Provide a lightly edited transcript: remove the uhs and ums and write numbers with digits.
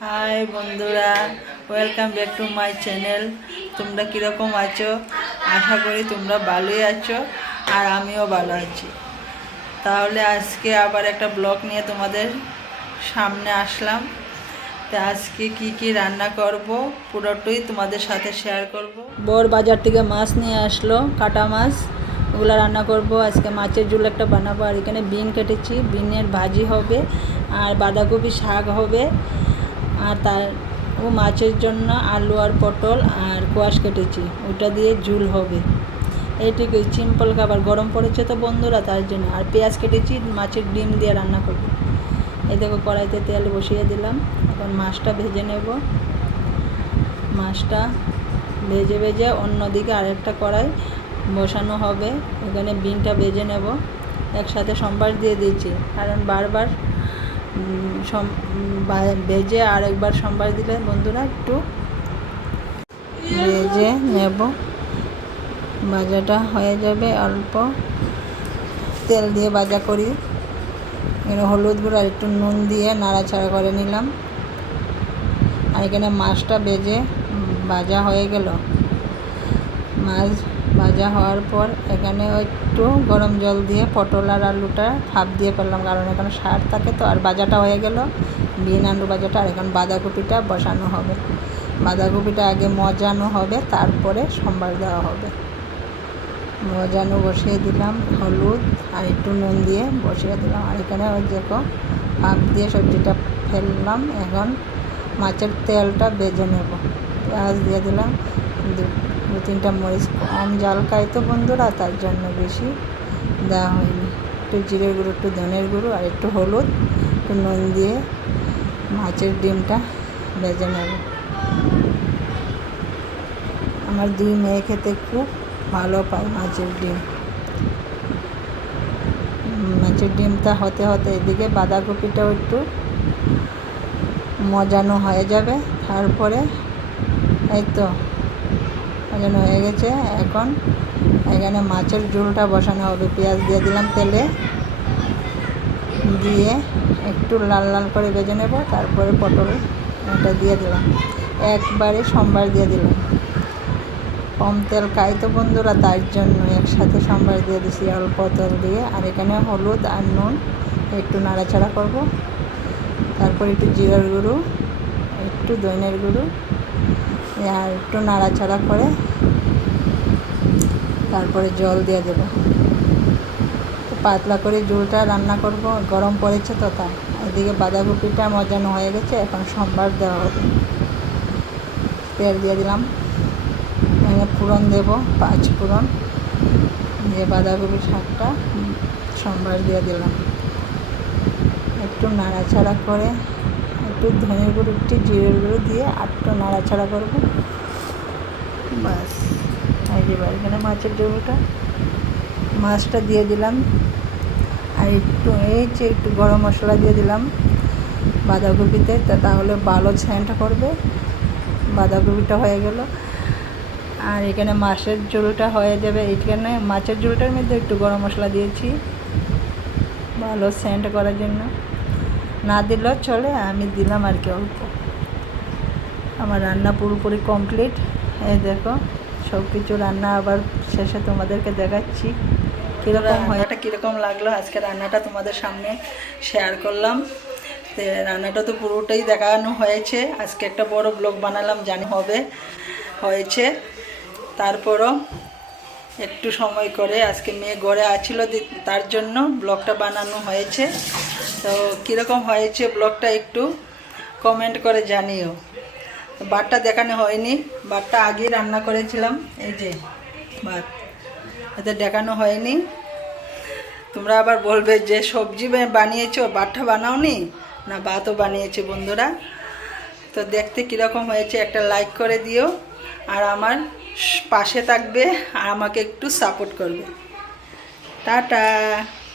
High বন্ধুরা, welcome back to my channel. তোমরা কীরকম আছো? আশা করি তোমরা ভালোই আছো আর আমিও ভালো আছি। তাহলে আজকে আবার একটা ব্লগ নিয়ে তোমাদের সামনে আসলাম। তো আজকে কি রান্না করব পুরোটাই তোমাদের সাথে শেয়ার করব। বর বাজার থেকে মাছ নিয়ে আসলো, কাটা মাছ, ওগুলো রান্না করব। আজকে মাছের ঝোল একটা বানাবো। আর এখানে বিন কেটেছি, বিনের ভাজি হবে আর বাঁধাকপি শাক হবে। আর তার মাছের জন্য আলু আর পটল আর কোয়াশ কেটেছি, ওটা দিয়ে ঝোল হবে। এইটুকুই সিম্পল খাবার। গরম পড়েছে তো বন্ধুরা, তার জন্য। আর পেঁয়াজ কেটেছি, মাছের ডিম দিয়ে রান্না করব। এই দেখো কড়াইতে তেল বসিয়ে দিলাম, এখন মাছটা ভেজে নেব। মাছটা ভেজে অন্যদিকে আরেকটা কড়াই বসানো হবে, এখানে বিনটা ভেজে নেব। একসাথে সম্বার দিয়ে দিয়েছি, কারণ বারবার ভেজে আরেকবার সম্বার দিলে বন্ধুরা একটু ভেজে নেব। ভাজাটা হয়ে যাবে, অল্প তেল দিয়ে ভাজা করি। এখানে হলুদ গুঁড়ো আর একটু নুন দিয়ে নাড়াচাড়া করে নিলাম। আর এখানে মাছটা ভেজে ভাজা হয়ে গেল। মাছ ভাজা হওয়ার পর এখানে একটু গরম জল দিয়ে পটল আর আলুটা ভাপ দিয়ে ফেললাম, কারণ এখানে সার থাকে তো। আর ভাজাটা হয়ে গেল, বিন আলু ভাজাটা। আর এখন বাঁধাকপিটা বসানো হবে। বাঁধাকপিটা আগে মজানো হবে, তারপরে সম্বার দেওয়া হবে। মজানো বসিয়ে দিলাম, হলুদ আর একটু নুন দিয়ে বসিয়ে দিলাম। আর এখানে ওই দেখো ভাপ দিয়ে সবজিটা ফেললাম। এখন মাছের তেলটা ভেজে নেব। পেঁয়াজ দিয়ে দিলাম, দু তিনটা মরিচ। কম জাল খাই তো বন্ধুরা, তার জন্য বেশি দেওয়া হয়নি। একটু জিরের গুঁড়ো, একটু ধনের গুঁড়ো আর একটু হলুদ, একটু নুন দিয়ে মাছের ডিমটা ভেজে নেব। আমার দুই মেয়ে খেতে খুব ভালো পায় মাছের ডিম। মাছের ডিমটা হতে হতে এদিকে বাঁধাকপিটাও একটু মজানো হয়ে যাবে। তারপরে এই তো মজানো হয়ে গেছে। এখন এখানে মাছের ঝোলটা বসানো হবে। পেঁয়াজ দিয়ে দিলাম, তেলে দিয়ে একটু লাল লাল করে ভেজে নেব। তারপরে পটলটা দিয়ে দিলাম, একবারে সম্বার দিয়ে দিলাম। কম তেল খাই তো বন্ধুরা, তার জন্য একসাথে সম্বার দিয়ে দিছি অল্প তেল দিয়ে। আর এখানে হলুদ আর নুন একটু নাড়াচাড়া করব। তারপর একটু জিরার গুঁড়ো, একটু ধনের গুঁড়ো আর একটু নাড়াচাড়া করে তারপরে জল দিয়ে দেবো। পাতলা করে ঝোলটা রান্না করব, গরম পড়েছে তো তাই। এদিকে বাঁধাকপিটা মজানো হয়ে গেছে, এখন সম্বার দেওয়া হবে। তেল দিয়ে দিলাম, ফোড়ন দেব, 5 ফোড়ন দিয়ে বাঁধাকপি শাকটা সম্বার দিয়ে দিলাম। একটু নাড়াচাড়া করে একটু ধনের গুঁড়ো, একটু জিরের গুঁড়ো দিয়ে একটু নাড়াচাড়া করব। বাস এখানে মাছের ঝোলটা, মাছটা দিয়ে দিলাম। আর একটু গরম মশলা দিয়ে দিলাম বাঁধাকপিতে, তাহলে ভালো সেন্ট করবে। বাঁধাকপিটা হয়ে গেল। আর এখানে মাছের ঝোলটা হয়ে যাবে। এখানে মাছের ঝোলটার মধ্যে একটু গরম মশলা দিয়েছি ভালো সেন্ট করার জন্য। না দিলেও চলে, আমি দিলাম আর কি অল্প। আমার রান্না পুরোপুরি কমপ্লিট। এই দেখো সব কিছু রান্না আবার শেষে তোমাদেরকে দেখাচ্ছি কীরকম হয়। এটা কীরকম লাগলো আজকে রান্নাটা তোমাদের সামনে শেয়ার করলাম। তো রান্নাটা তো পুরোটাই দেখানো হয়েছে। আজকে একটা বড় ব্লগ বানালাম, জানি হয়েছে। তারপরও একটু সময় করে আজকে মেয়ে ঘরে আছিল, তার জন্য ব্লগটা বানানো হয়েছে। তো কীরকম হয়েছে ব্লগটা একটু কমেন্ট করে জানিও। ভাতটা দেখানো হয়নি, ভাতটা আগেই রান্না করেছিলাম। এই যে ভাত, এতে দেখানো হয়নি। তোমরা আবার বলবে যে সবজি বানিয়েছো, ভাতটা বানাওনি না? ভাতও বানিয়েছে বন্ধুরা। তো দেখতে কীরকম হয়েছে একটা লাইক করে দিও, আর আমার পাশে থাকবে আর আমাকে একটু সাপোর্ট করবে। টাটা।